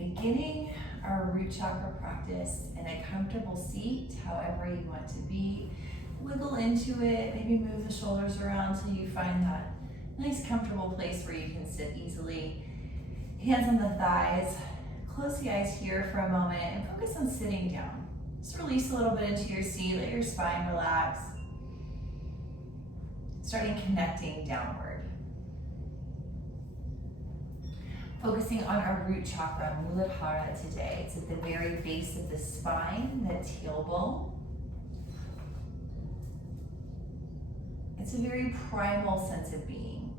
Beginning our root chakra practice in a comfortable seat, however you want to be. Wiggle into it, maybe move the shoulders around till you find that nice comfortable place where you can sit easily. Hands on the thighs, close the eyes here for a moment and focus on sitting down. Just release a little bit into your seat, let your spine relax. Starting connecting downward. Focusing on our root chakra, Muladhara today. It's at the very base of the spine, the tailbone. It's a very primal sense of being,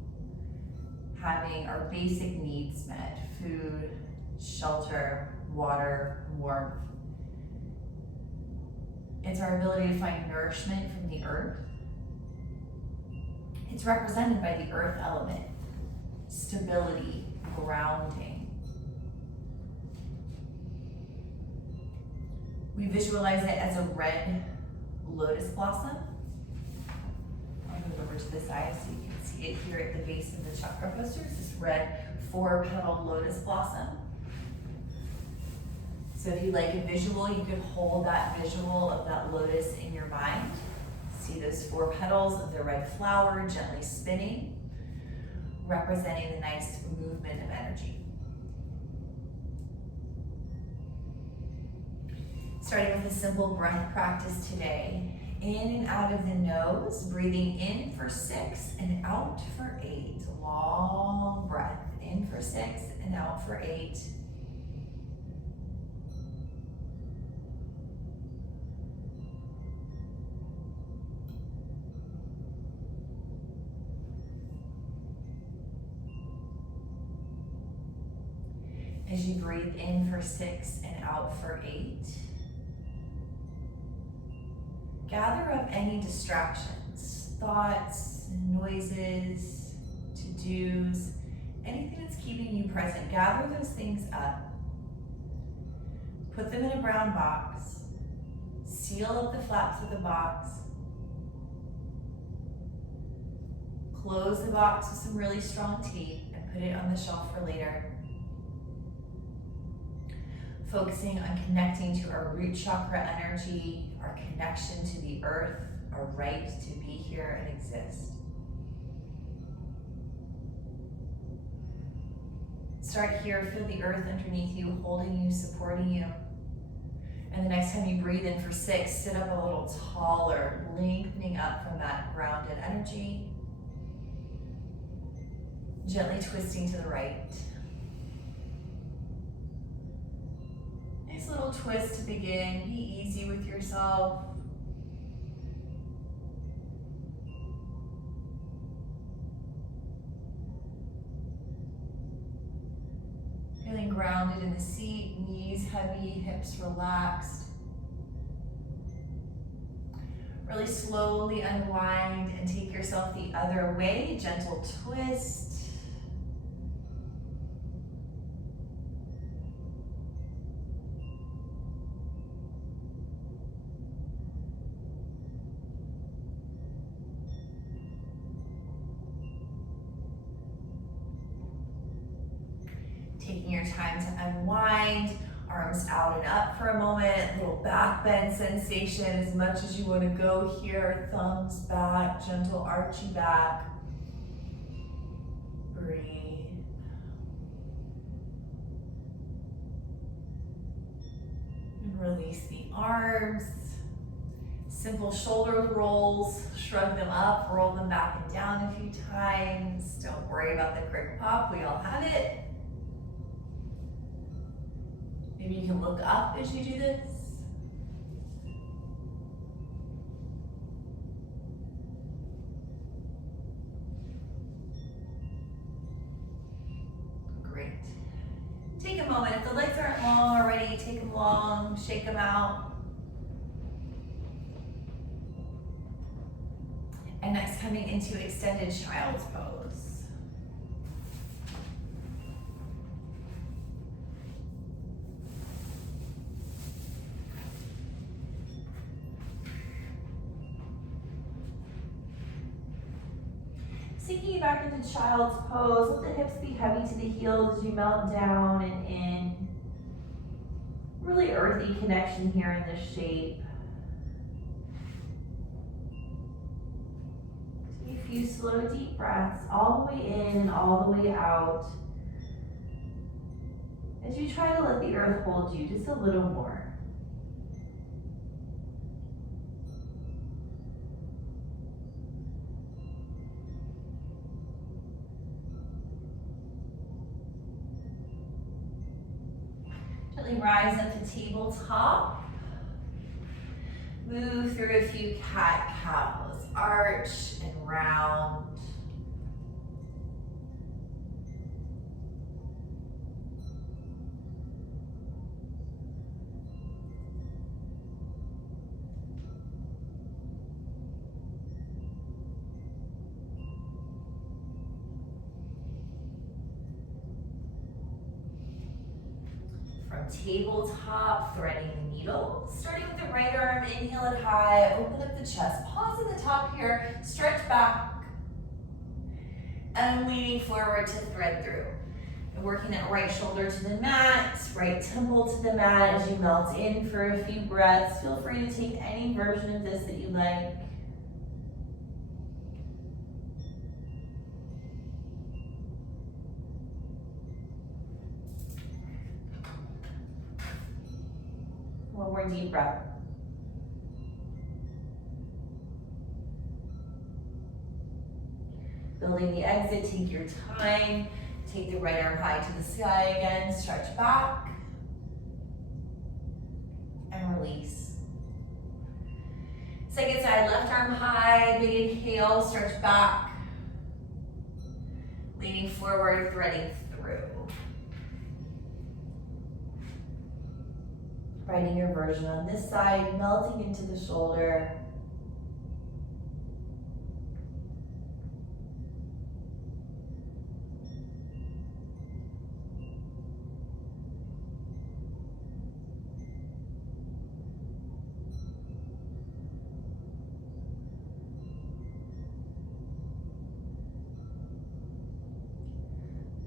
having our basic needs met, food, shelter, water, warmth. It's our ability to find nourishment from the earth. It's represented by the earth element, stability, grounding. We visualize it as a red lotus blossom. I'll move over to the side so you can see it here at the base of the chakra posters, this red 4-petal lotus blossom. So if you like a visual, you could hold that visual of that lotus in your mind. See those 4 petals of the red flower gently spinning, representing the nice movement of energy. Starting with a simple breath practice today. In and out of the nose, breathing in for 6 and out for 8. Long breath, in for 6 and out for 8. As you breathe in for 6 and out for 8, gather up any distractions, thoughts, noises, to-dos, anything that's keeping you present. Gather those things up. Put them in a brown box. Seal up the flaps of the box. Close the box with some really strong tape and put it on the shelf for later. Focusing on connecting to our root chakra energy, our connection to the earth, our right to be here and exist. Start here, feel the earth underneath you, holding you, supporting you. And the next time you breathe in for 6, sit up a little taller, lengthening up from that grounded energy. Gently twisting to the right. Nice little twist to begin. Be easy with yourself. Feeling grounded in the seat, knees heavy, hips relaxed. Really slowly unwind and take yourself the other way. Gentle twist. Taking your time to unwind, arms out and up for a moment, little back bend sensation as much as you want to go here, thumbs back, gentle archy back. Breathe. And release the arms. Simple shoulder rolls, shrug them up, roll them back and down a few times. Don't worry about the crick pop, we all have it. Maybe you can look up as you do this. Great. Take a moment. If the legs aren't long already, take them long, shake them out. And next, coming into extended child's pose. Sinking back into child's pose, let the hips be heavy to the heels as you melt down and in. really earthy connection here in this shape. Take a few slow, deep breaths all the way in and all the way out, as you try to let the earth hold you just a little more. Gently rise up to tabletop. Move through a few cat-cows, arch and round. From tabletop, threading the needle. Starting with the right arm, inhale it high, open up the chest. Pause at the top here, stretch back. And leaning forward to thread through. And working that right shoulder to the mat, right temple to the mat as you melt in for a few breaths. Feel free to take any version of this that you like. One more deep breath. Building the exit, take your time. Take the right arm high to the sky again, stretch back. And release. Second side, left arm high, big inhale, stretch back. Leaning forward, threading through. Finding your version on this side, melting into the shoulder.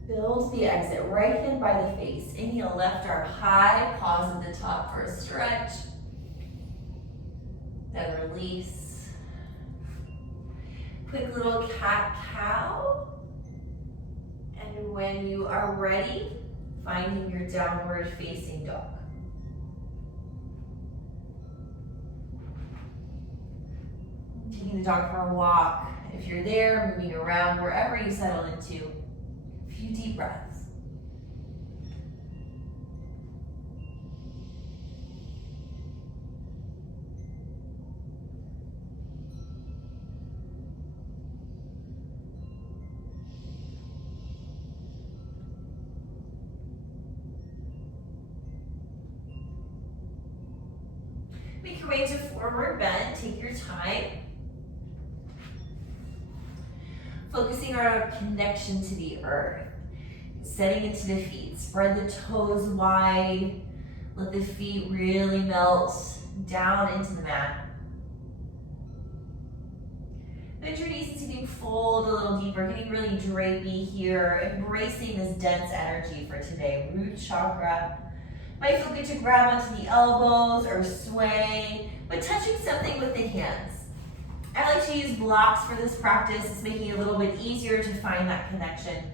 Build the exit, right hand by the face. Inhale, left arm high, pause at the top for a stretch. Then release. Quick little cat-cow. And when you are ready, finding your downward facing dog. Taking the dog for a walk. If you're there, moving around, wherever you settle into. Few deep breaths. Make your way to forward bend. Take your time. Focusing on our connection to the earth. Setting into the feet. Spread the toes wide. Let the feet really melt down into the mat. Bend your knees and see if you can fold a little deeper. Getting really drapey here. Embracing this dense energy for today. Root chakra. Might feel good to grab onto the elbows or sway, but touching something with the hands. I like to use blocks for this practice. It's making it a little bit easier to find that connection.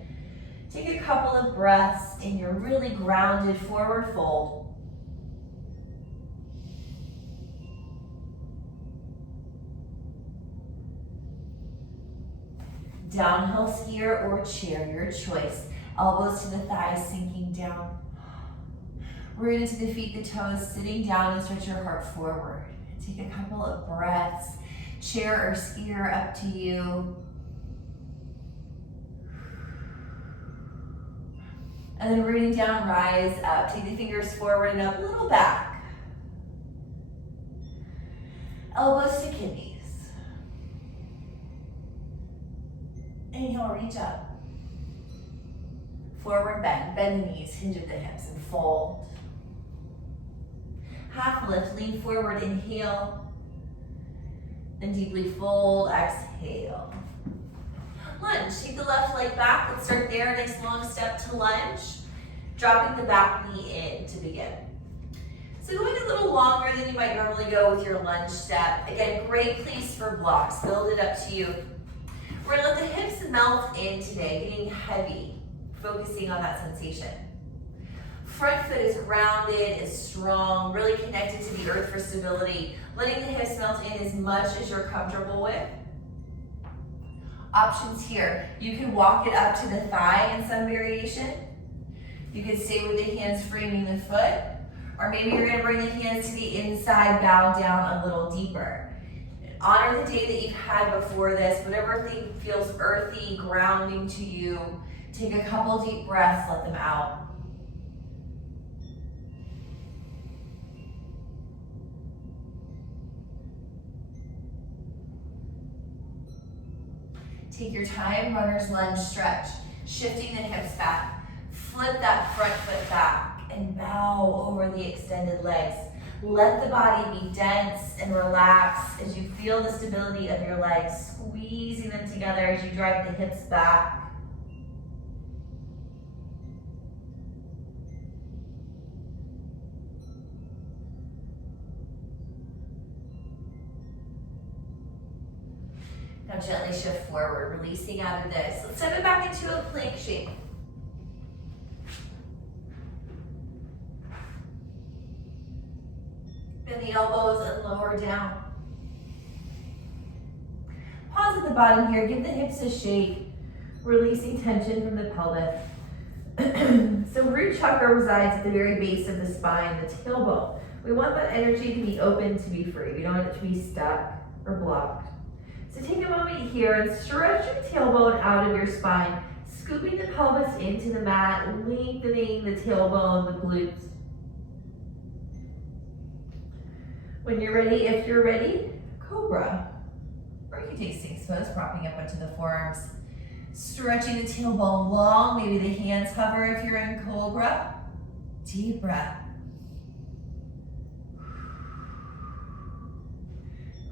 Take a couple of breaths in your really grounded forward fold. Downhill skier or chair, your choice. Elbows to the thighs, sinking down. Root into the feet, the toes, sitting down and stretch your heart forward. Take a couple of breaths. Chair or skier, up to you. And then rooting down, rise up. Take the fingers forward and up, a little back. Elbows to kidneys. Inhale, reach up. Forward bend, bend the knees, hinge at the hips and fold. Half lift, lean forward, inhale. Then deeply fold, exhale. Lunge, take the left leg back. Let's start there, nice long step to lunge. Dropping the back knee in to begin. So going a little longer than you might normally go with your lunge step. Again, great place for blocks. Build it up to you. We're gonna let the hips melt in today, getting heavy, focusing on that sensation. Front foot is grounded, is strong, really connected to the earth for stability. Letting the hips melt in as much as you're comfortable with. Options here. You can walk it up to the thigh in some variation. You can stay with the hands framing the foot. Or maybe you're gonna bring the hands to the inside, bow down a little deeper. Honor the day that you've had before this. Whatever thing feels earthy, grounding to you. Take a couple deep breaths, let them out. Take your time, runner's lunge stretch. Shifting the hips back. Flip that front foot back and bow over the extended legs. Let the body be dense and relaxed as you feel the stability of your legs, squeezing them together as you drive the hips back. Now gently shift forward, releasing out of this. Let's step it back into a plank shape. Bend the elbows and lower down. Pause at the bottom here, give the hips a shake, releasing tension from the pelvis. So root chakra resides at the very base of the spine, the tailbone. We want that energy to be open, to be free. We don't want it to be stuck or blocked. So take a moment here and stretch your tailbone out of your spine, scooping the pelvis into the mat, lengthening the tailbone, the glutes. When you're ready, if you're ready, cobra. Or you can take six pose, propping up onto the forearms. Stretching the tailbone long, maybe the hands hover if you're in cobra. Deep breath.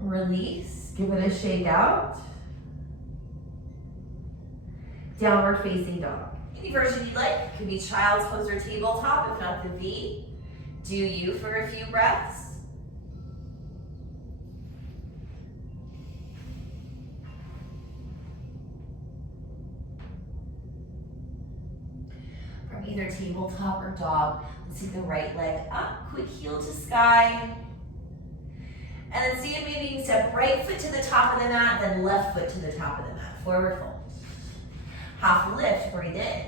Release, give it a shake out. Downward facing dog. Any version you like, could be child's pose or tabletop, if not the V. Do you for a few breaths. From either tabletop or dog, let's take the right leg up, quick heel to sky. And then see it maybe step right foot to the top of the mat, then left foot to the top of the mat. Forward fold. Half lift, breathe in.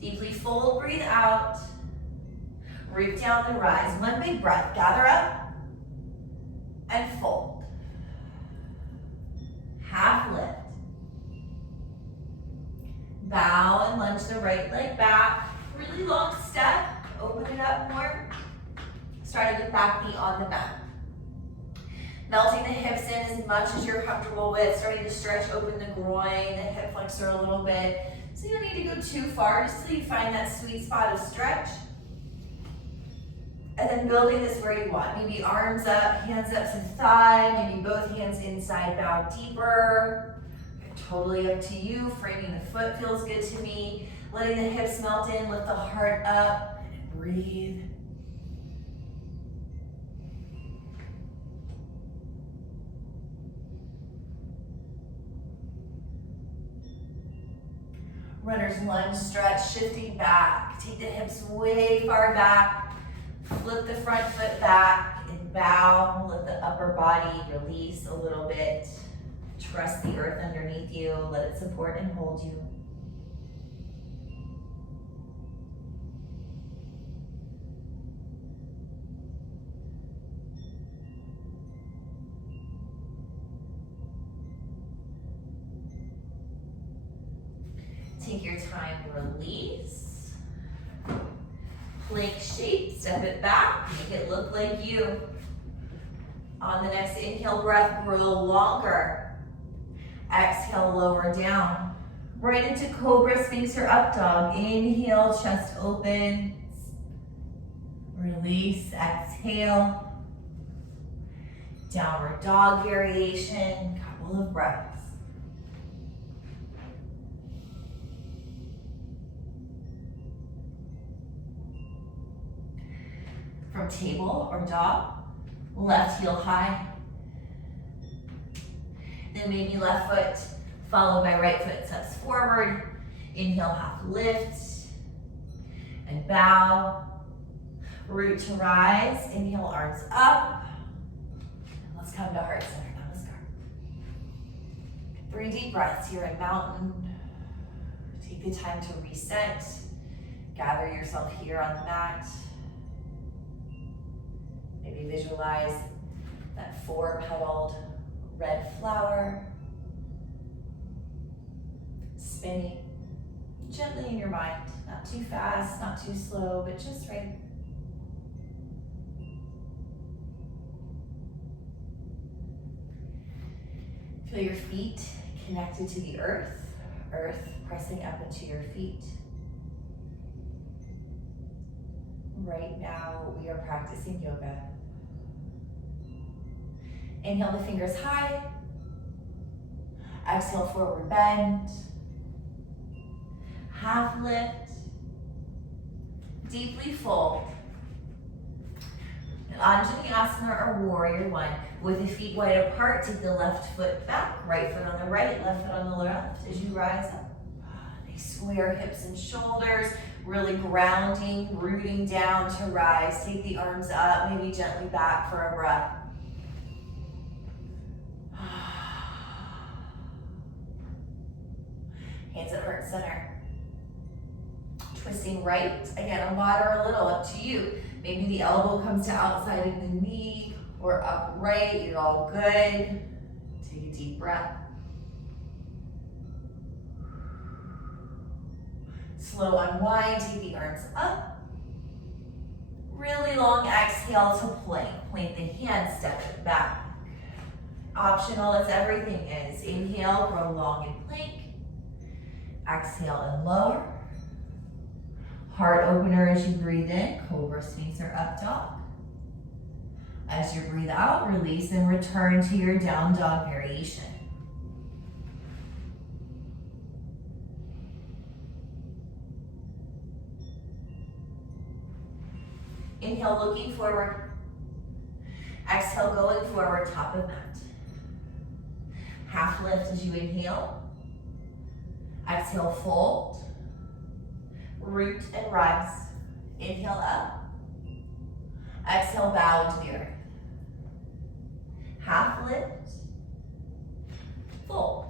Deeply fold, breathe out. Root down and rise. One big breath. Gather up and fold. Half lift. Bow and lunge the right leg back. Really long step. Open it up more. Starting with back knee on the mat. Melting the hips in as much as you're comfortable with. Starting to stretch open the groin, the hip flexor a little bit. So you don't need to go too far, just till you find that sweet spot of stretch. And then building this where you want. Maybe arms up, hands up to the thigh. Maybe both hands inside, bow deeper. Totally up to you. Framing the foot feels good to me. Letting the hips melt in, lift the heart up, and breathe. Runner's lunge stretch, shifting back. Take the hips way far back. Flip the front foot back and bow. Let the upper body release a little bit. Trust the earth underneath you. Let it support and hold you. Take your time, release. Plank shape, step it back, make it look like you. On the next inhale breath, grow longer. Exhale, lower down. Right into cobra, sphinx or up dog. Inhale, chest open. Release, exhale. Downward dog variation, couple of breaths. from table or dog. Left heel high. Then maybe left foot followed by right foot steps forward. Inhale, half lift and bow. Root to rise. Inhale, arms up. Let's come to heart center. Namaskar. 3 deep breaths here in mountain. Take the time to reset. Gather yourself here on the mat. Maybe visualize that 4-petaled red flower spinning gently in your mind. Not too fast, not too slow, but just right. Feel your feet connected to the earth, earth pressing up into your feet. Right now, we are practicing yoga. Inhale the fingers high. Exhale, forward bend. Half lift. Deeply fold. Anjali Asana or Warrior One. With the feet wide apart, take the left foot back, right foot on the right, left foot on the left as you rise up. Nice square hips and shoulders, really grounding, rooting down to rise. Take the arms up, maybe gently back for a breath. Hands at heart center. Twisting right, again, a lot or a little, up to you. Maybe the elbow comes to outside of the knee or upright, you're all good. Take a deep breath. Slow unwind, take the arms up. Really long exhale to plank. Plank the hands, step it back. Optional as everything is. Inhale, grow long and plank. Exhale and lower. Heart opener as you breathe in, Cobra Sphinx or up dog. As you breathe out, release and return to your down dog variation. Inhale, looking forward. Exhale, going forward, top of mat. Half lift as you inhale. Exhale, fold. Root and rise. Inhale up. Exhale, bow into the earth. Half lift. Fold.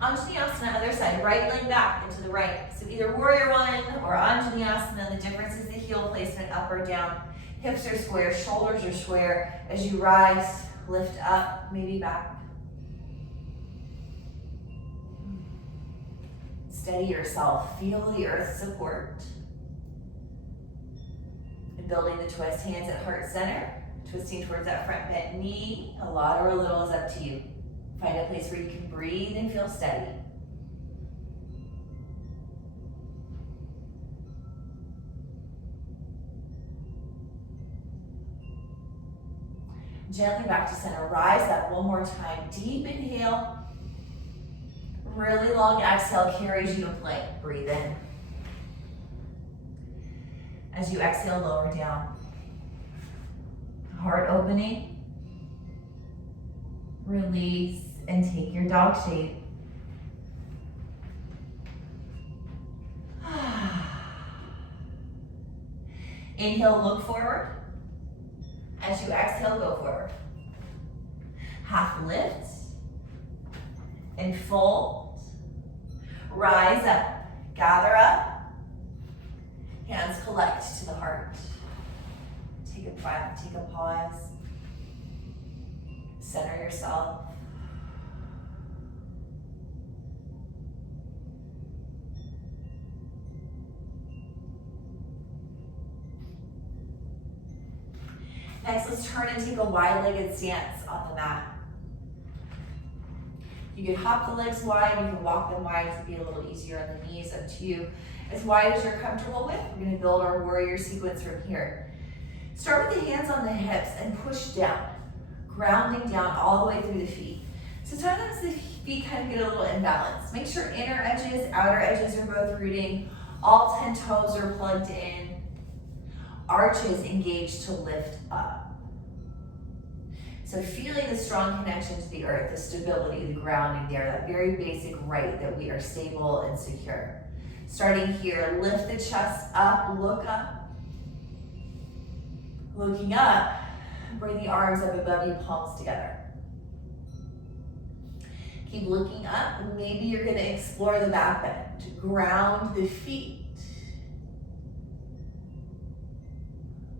Anjaneyasana, other side. Right leg back into the right. So either Warrior One or Anjaneyasana. The difference is the heel placement up or down. Hips are square, shoulders are square. As you rise, lift up, maybe back. Steady yourself. Feel the earth support. And building the twist, hands at heart center. Twisting towards that front bent knee. A lot or a little is up to you. Find a place where you can breathe and feel steady. Gently back to center. Rise up one more time. Deep inhale. Really long exhale carries you to plank. Breathe in. As you exhale, lower down. Heart opening. Release and take your dog shape. Inhale, look forward. As you exhale, go forward. Half lift and fold. Rise up, gather up. Hands collect to the heart. Take a breath, take a pause. Center yourself. Next, let's turn and take a wide-legged stance on the mat. You can hop the legs wide, you can walk them wide to be a little easier on the knees, up to you. As wide as you're comfortable with, we're gonna build our warrior sequence from here. Start with the hands on the hips and push down, grounding down all the way through the feet. So sometimes the feet kind of get a little imbalanced. Make sure inner edges, outer edges are both rooting. All 10 toes are plugged in. arches engage to lift up. So feeling the strong connection to the earth, the stability, the grounding there, that very basic right that we are stable and secure. Starting here, lift the chest up, look up. Looking up, bring the arms up above you, palms together. Keep looking up. Maybe you're going to explore the back bend. Ground the feet.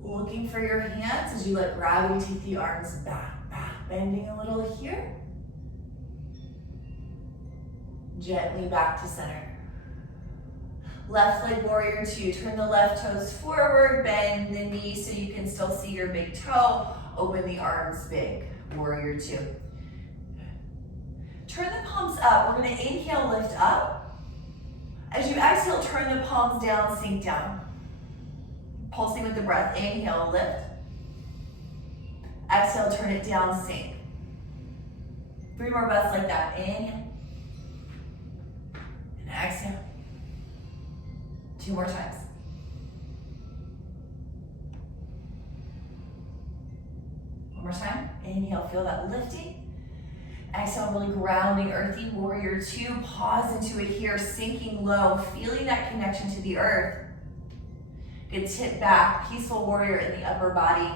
Looking for your hands as you let gravity take the arms back. Bending a little here. Gently back to center. Left leg warrior two. Turn the left toes forward, bend the knee so you can still see your big toe. Open the arms big, warrior two. Turn the palms up. We're gonna inhale, lift up. As you exhale, turn the palms down, sink down. Pulsing with the breath, inhale, lift. Exhale, turn it down, sink. 3 more breaths like that. Inhale. And exhale. 2 more times. One more time. Inhale, feel that lifting. Exhale, really grounding, earthy warrior two. Pause into it here, sinking low, feeling that connection to the earth. Good tip back, peaceful warrior in the upper body.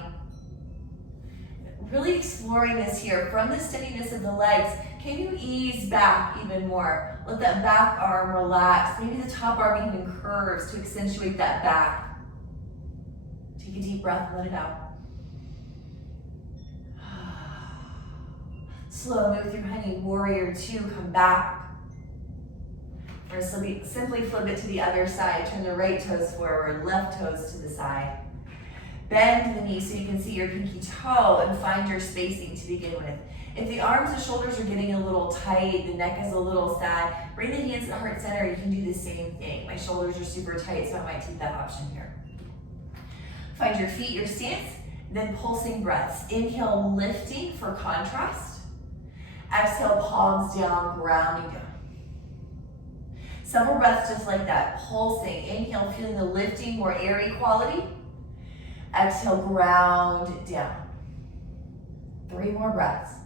Really exploring this here. From the steadiness of the legs, can you ease back even more? Let that back arm relax. Maybe the top arm even curves to accentuate that back. Take a deep breath and let it out. Slow, move through honey, warrior two, come back. Or simply flip it to the other side. Turn the right toes forward, left toes to the side. Bend the knee so you can see your pinky toe and find your spacing to begin with. If the arms and shoulders are getting a little tight, the neck is a little sad, bring the hands to heart center. You can do the same thing. My shoulders are super tight, so I might take that option here. Find your feet, your stance, then pulsing breaths. Inhale, lifting for contrast. Exhale, palms down, grounding down. Several breaths just like that, pulsing. Inhale, feeling the lifting, more airy quality. Exhale, ground down. 3 more breaths.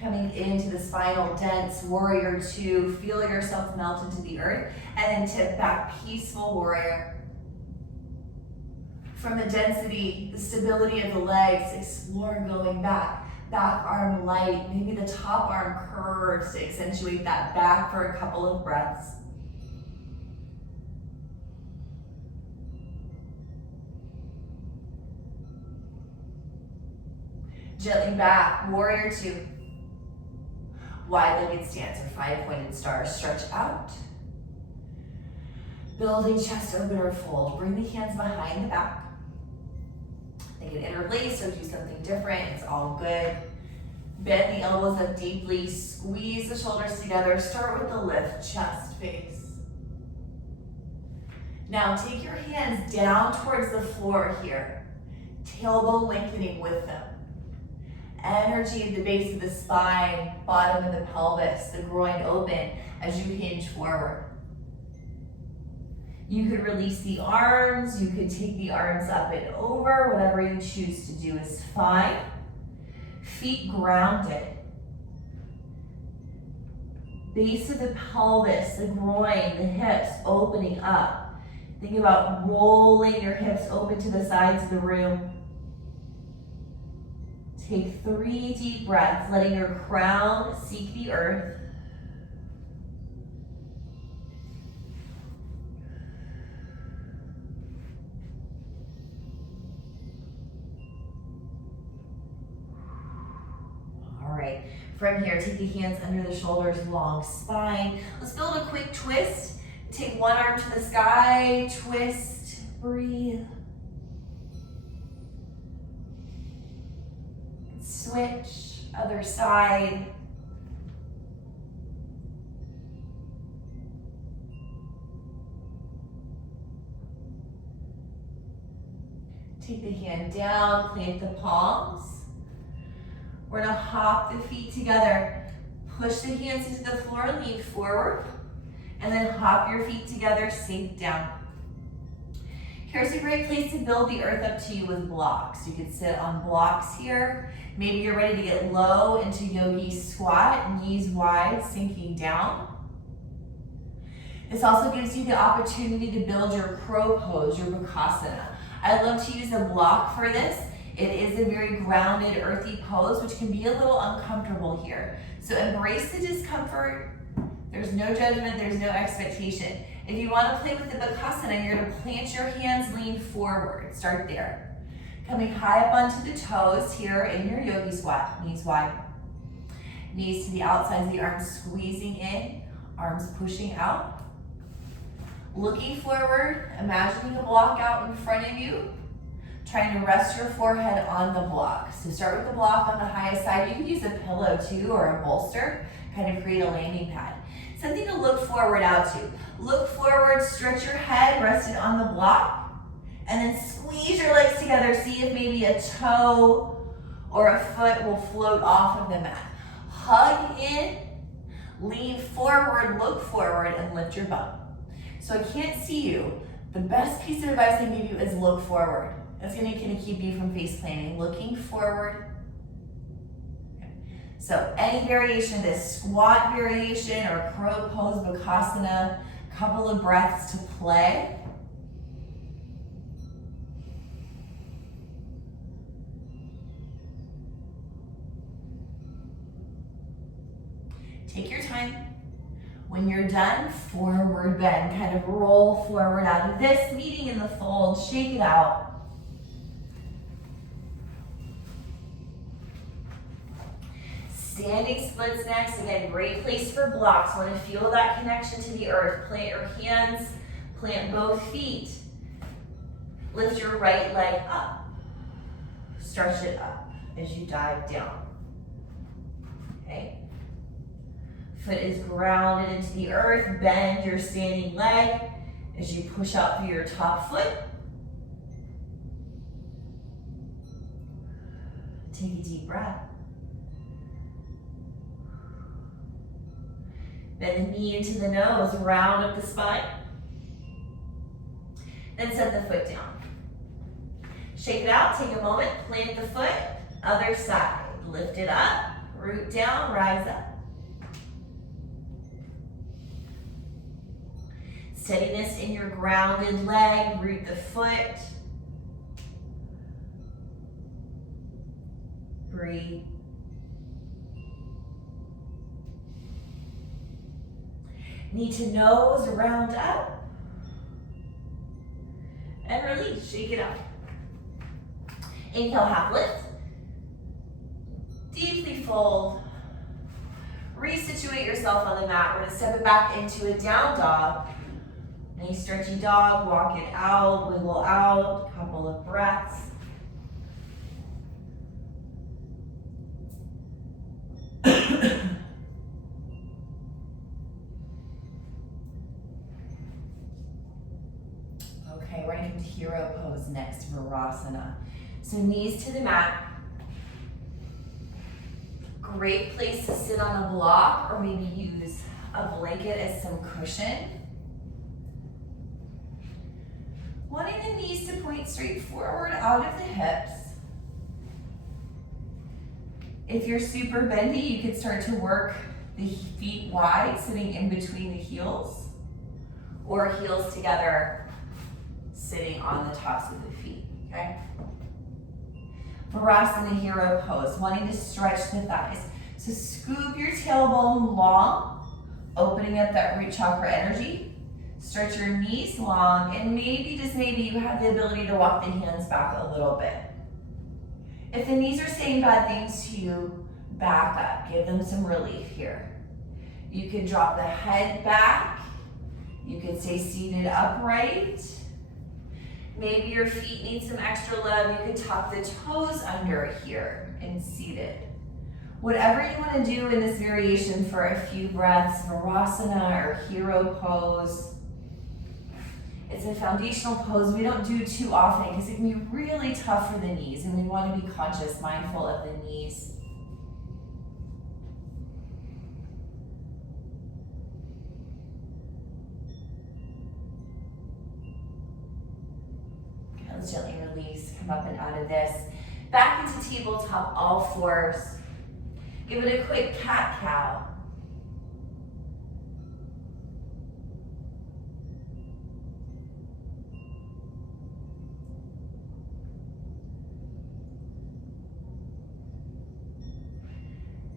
Coming into the spinal, dense warrior two. Feel yourself melt into the earth and then tip back, peaceful warrior. From the density, the stability of the legs, explore going back. Back arm light, maybe the top arm curves to accentuate that back for a couple of breaths. Gently back, warrior two. Wide-legged stance or 5-pointed star. Stretch out. Building chest open or fold. Bring the hands behind the back. They can interlace or do something different. It's all good. Bend the elbows up deeply. Squeeze the shoulders together. Start with the lift, chest face. Now take your hands down towards the floor here. Tailbone lengthening with them. Energy at the base of the spine, bottom of the pelvis, the groin open as you hinge forward. You could release the arms, you could take the arms up and over, whatever you choose to do is fine. Feet grounded. Base of the pelvis, the groin, the hips opening up. Think about rolling your hips open to the sides of the room. Take 3 deep breaths, letting your crown seek the earth. All right, from here, take the hands under the shoulders, long spine. Let's build a quick twist. Take one arm to the sky, twist, breathe. Switch, other side. Take the hand down, plant the palms. We're gonna hop the feet together. Push the hands into the floor, lean forward, and then hop your feet together, sink down. Here's a great place to build the earth up to you with blocks. You could sit on blocks here. Maybe you're ready to get low into yogi squat, knees wide, sinking down. This also gives you the opportunity to build your crow pose, your bakasana. I love to use a block for this. It is a very grounded, earthy pose, which can be a little uncomfortable here. So embrace the discomfort. There's no judgment, there's no expectation. If you want to play with the bakasana, you're going to plant your hands, lean forward. Start there. Coming high up onto the toes here in your yogi squat, knees wide. Knees to the outsides of the arms, squeezing in, arms pushing out. Looking forward, imagining a block out in front of you, trying to rest your forehead on the block. So start with the block on the highest side. You can use a pillow too or a bolster, kind of create a landing pad. Something to look forward out to. Look forward, stretch your head, rest it on the block, and then squeeze your legs together. See if maybe a toe or a foot will float off of the mat. Hug in, lean forward, look forward, and lift your bum. So I can't see you. The best piece of advice I can give you is look forward. That's gonna keep you from face planting. Looking forward. Okay. So any variation of this, squat variation or crow pose, bakasana, couple of breaths to play. Take your time. When you're done, forward bend. Kind of roll forward out of this, meeting in the fold, shake it out. Standing splits next. Again, great place for blocks. Want to feel that connection to the earth. Plant your hands, plant both feet. Lift your right leg up. Stretch it up as you dive down. Okay. Foot is grounded into the earth. Bend your standing leg as you push out through your top foot. Take a deep breath. Bend the knee into the nose, round up the spine. Then set the foot down. Shake it out, take a moment, plant the foot, other side. Lift it up, root down, rise up. Steadiness in your grounded leg, root the foot. Breathe. Knee to nose, round up. And release, shake it out. Inhale, half lift. Deeply fold. Resituate yourself on the mat. We're gonna step it back into a down dog. Nice stretchy dog, walk it out, wiggle out, couple of breaths. Okay, we're gonna come to hero pose next, Virasana. So knees to the mat. Great place to sit on a block or maybe use a blanket as some cushion. Wanting the knees to point straight forward out of the hips. If you're super bendy, you could start to work the feet wide, sitting in between the heels, or heels together, sitting on the tops of the feet, okay? Virasana hero pose, wanting to stretch the thighs. So scoop your tailbone long, opening up that root chakra energy. Stretch your knees long, and maybe, just maybe, you have the ability to walk the hands back a little bit. If the knees are saying bad things to you, back up. Give them some relief here. You could drop the head back. You could stay seated upright. Maybe your feet need some extra love. You could tuck the toes under here and seated. Whatever you want to do in this variation for a few breaths, Virasana or hero pose. It's a foundational pose we don't do too often because it can be really tough for the knees, and we want to be conscious, mindful of the knees. Let's gently release, come up and out of this. Back into tabletop, all fours. Give it a quick cat-cow.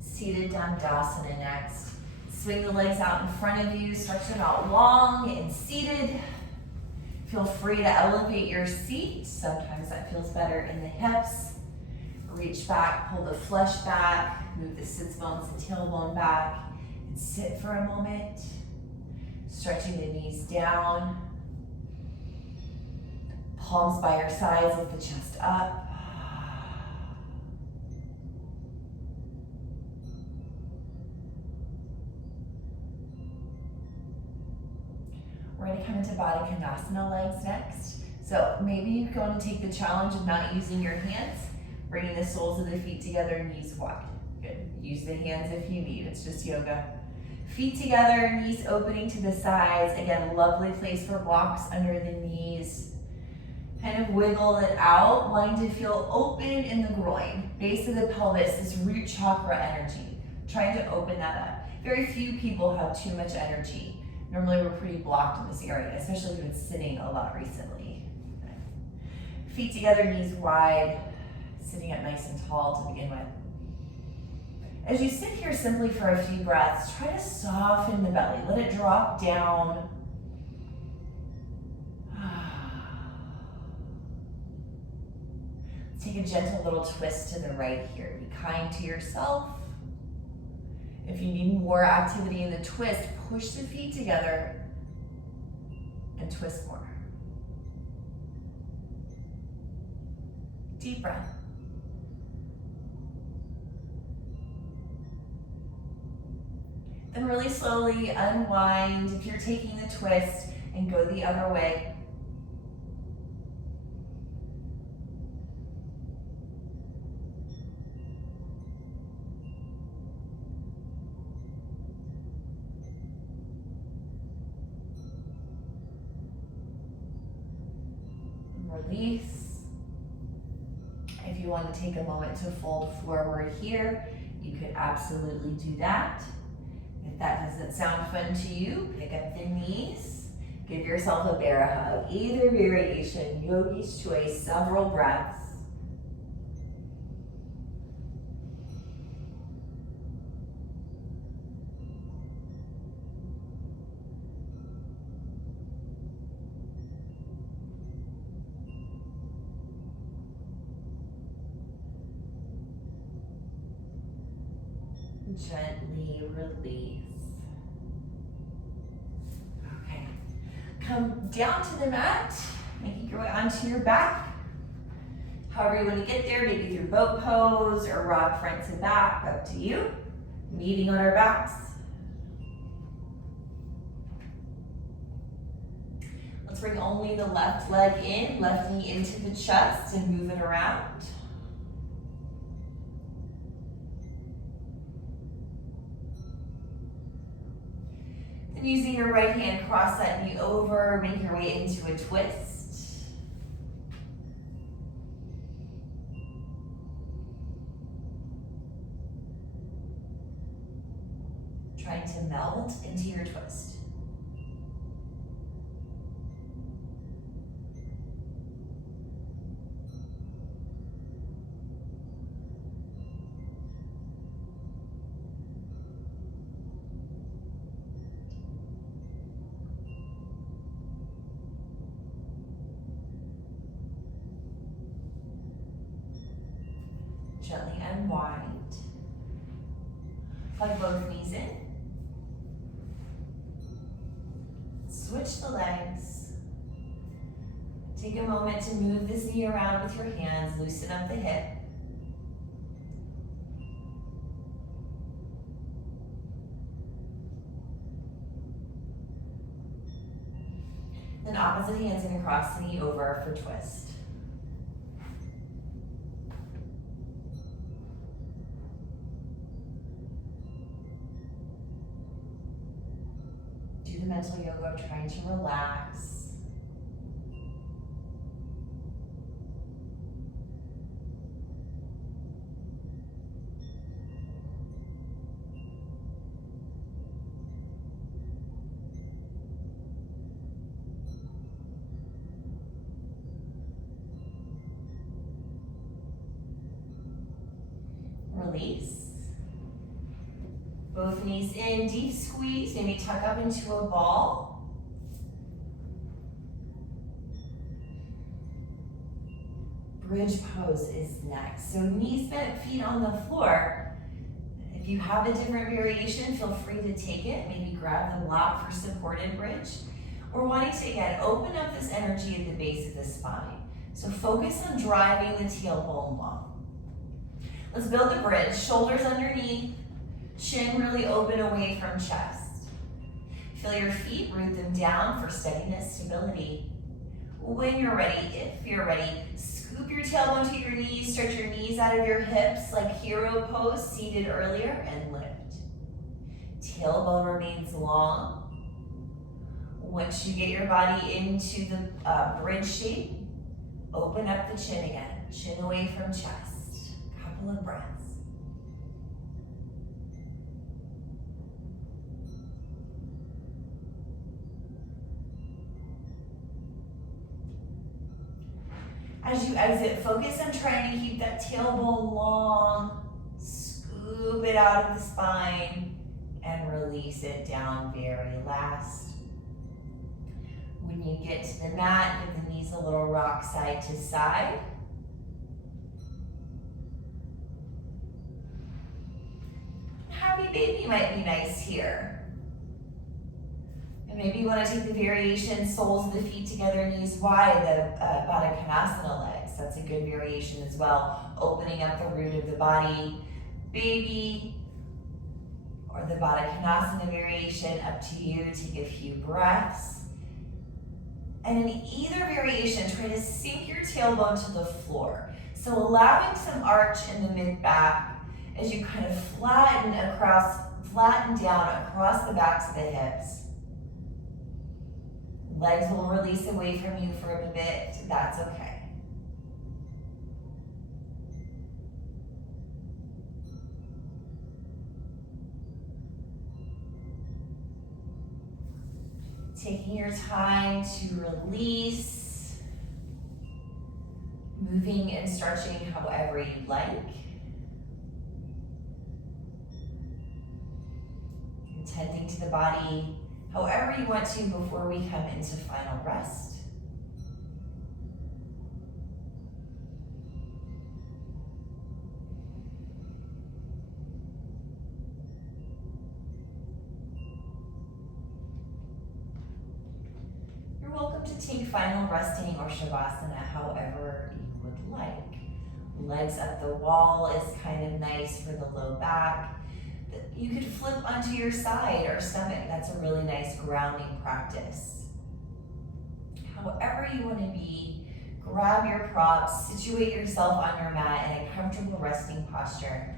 Seated Dandasana next. Swing the legs out in front of you, stretch them out long and seated. Feel free to elevate your seat. Sometimes that feels better in the hips. Reach back, pull the flesh back, move the sits bones and tailbone back, and sit for a moment. Stretching the knees down. Palms by your sides, lift the chest up. We're going to come into Baddha Konasana legs next. So maybe you're going to take the challenge of not using your hands, bringing the soles of the feet together, knees wide. Good. Use the hands if you need. It's just yoga. Feet together, knees opening to the sides. Again, lovely place for blocks under the knees. Kind of wiggle it out, wanting to feel open in the groin. Base of the pelvis, this root chakra energy. Trying to open that up. Very few people have too much energy. Normally we're pretty blocked in this area, especially if you've been sitting a lot recently. Okay. Feet together, knees wide, sitting up nice and tall to begin with. As you sit here simply for a few breaths, try to soften the belly. Let it drop down. Let's take a gentle little twist to the right here. Be kind to yourself. If you need more activity in the twist, push the feet together and twist more. Deep breath. Then really slowly unwind if you're taking the twist and go the other way. Release. If you want to take a moment to fold forward here, you could absolutely do that. If that doesn't sound fun to you, pick up the knees. Give yourself a bear hug. Either variation, yogi's choice, several breaths. Gently release. Okay. Come down to the mat, making your way onto your back. However you want to get there, maybe through boat pose or rock front to back, up to you. Meeting on our backs. Let's bring only the left leg in, left knee into the chest and move it around. Using your right hand, cross that knee over, make your way into a twist. Trying to melt into your twist. Gently unwind. Hug both knees in. Switch the legs. Take a moment to move this knee around with your hands. Loosen up the hip. Then opposite hand's going to cross the knee over for twist. Do the mental yoga of trying to relax. release. Both knees in, deep squeeze, maybe tuck up into a ball. Bridge pose is next. So knees bent, feet on the floor. If you have a different variation, feel free to take it. Maybe grab the block for supported bridge. We're wanting to, again, open up this energy at the base of the spine. So focus on driving the tailbone long. Let's build the bridge. Shoulders underneath, chin really open away from chest. Feel your feet, root them down for steadiness, stability. When you're ready, if you're ready, scoop your tailbone to your knees, stretch your knees out of your hips like hero pose, seated earlier, and lift. Tailbone remains long. Once you get your body into the bridge shape, open up the chin again. Chin away from chest. Couple of breaths. As you exit, focus on trying to keep that tailbone long. Scoop it out of the spine and release it down very last. When you get to the mat, give the knees a little rock side to side. Happy baby might be nice here. And maybe you want to take the variation, soles of the feet together, knees wide, the Baddha Konasana legs. That's a good variation as well. Opening up the root of the body. Baby, or the Baddha Konasana variation, up to you. Take a few breaths. And in either variation, try to sink your tailbone to the floor. So allowing some arch in the mid-back as you kind of flatten down across the backs of the hips. Legs will release away from you for a bit. That's okay. Taking your time to release, moving and stretching however you like. Tending to the body however you want to before we come into final rest. You're welcome to take final resting or shavasana however you would like. Legs up the wall is kind of nice for the low back. You could flip onto your side or stomach. That's a really nice grounding practice. However you want to be, grab your props, situate yourself on your mat in a comfortable resting posture.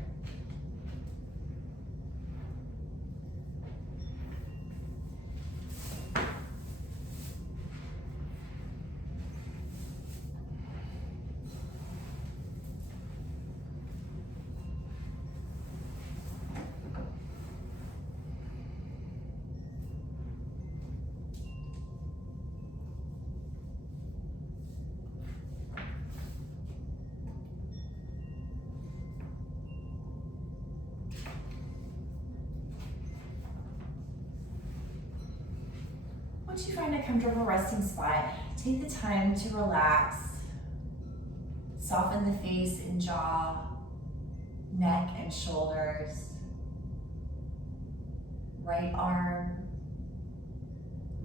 Once you find a comfortable resting spot, take the time to relax. Soften the face and jaw, neck and shoulders. Right arm,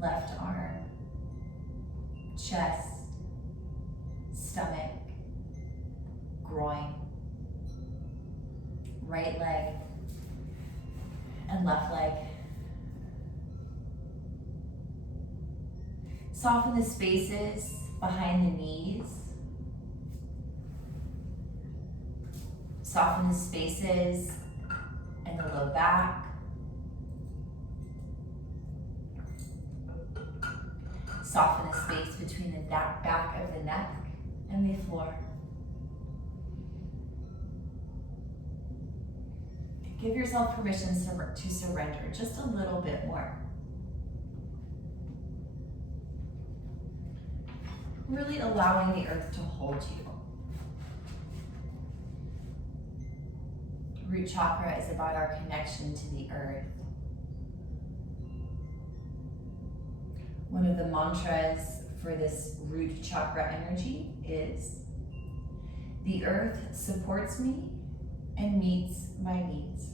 left arm, chest, stomach, groin, right leg and left leg. Soften the spaces behind the knees. Soften the spaces in the low back. Soften the space between the back of the neck and the floor. Give yourself permission to surrender just a little bit more. Really allowing the earth to hold you. chakra is about our connection to the earth. One of the mantras for this root chakra energy is, the earth supports me and meets my needs.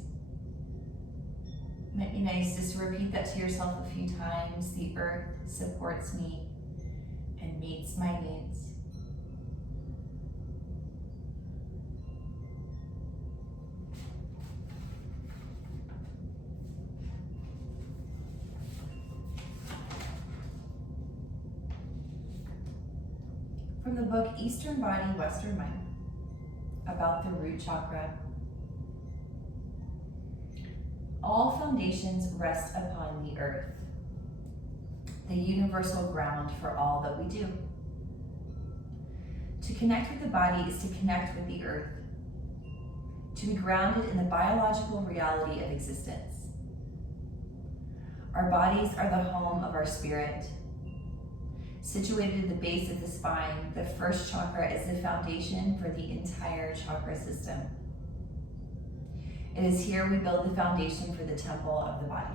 Might be nice just to repeat that to yourself a few times. The earth supports me and meets my needs. From the book Eastern Body, Western Mind, about the root chakra. All foundations rest upon the earth, the universal ground for all that we do. To connect with the body is to connect with the earth, to be grounded in the biological reality of existence. Our bodies are the home of our spirit. Situated at the base of the spine, the first chakra is the foundation for the entire chakra system. It is here we build the foundation for the temple of the body.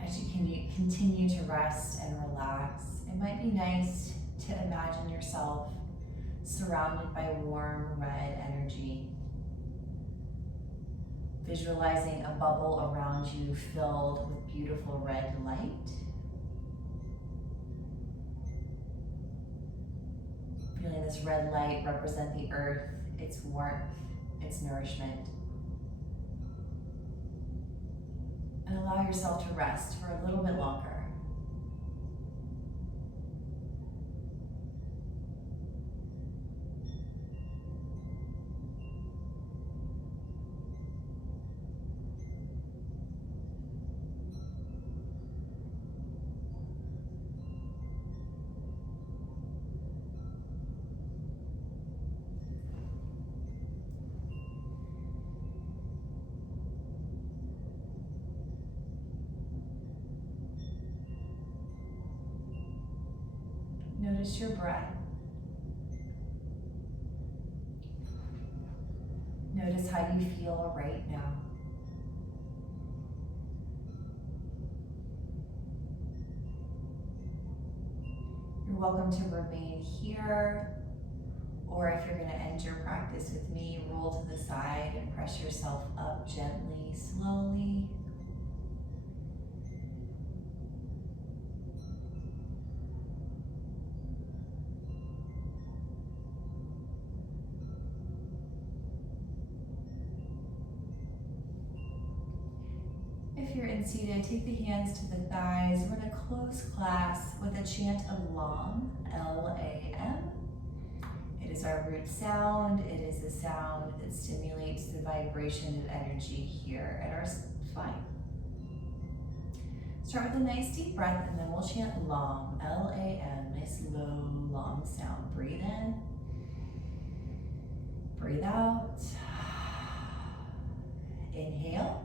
As you continue to rest and relax, it might be nice to imagine yourself surrounded by warm red energy. Visualizing a bubble around you filled with beautiful red light. Feeling this red light represent the earth, its warmth, its nourishment. And allow yourself to rest for a little bit longer. Notice your breath. Notice how you feel right now. You're welcome to remain here, or if you're going to end your practice with me, roll to the side and press yourself up gently, slowly. If you're in seated, take the hands to the thighs. We're going to close class with a chant of LAM, L-A-M. It is our root sound. It is the sound that stimulates the vibration of energy here at our spine. Start with a nice deep breath, and then we'll chant LAM, L-A-M, nice low, long sound. Breathe in, breathe out. Inhale.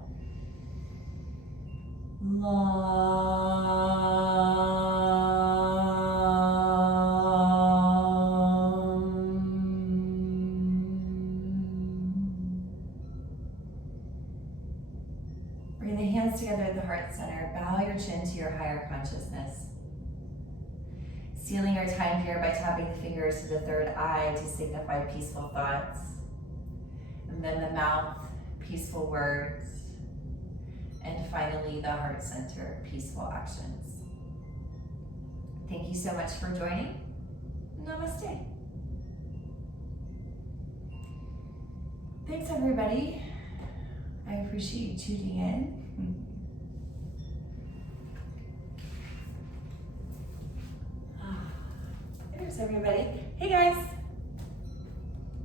Bring the hands together at the heart center. Bow your chin to your higher consciousness. Sealing our time here by tapping the fingers to the third eye to signify peaceful thoughts. And then the mouth, peaceful words. And finally, the heart center, peaceful actions. Thank you so much for joining. Namaste. Thanks, everybody. I appreciate you tuning in. There's everybody. Hey guys.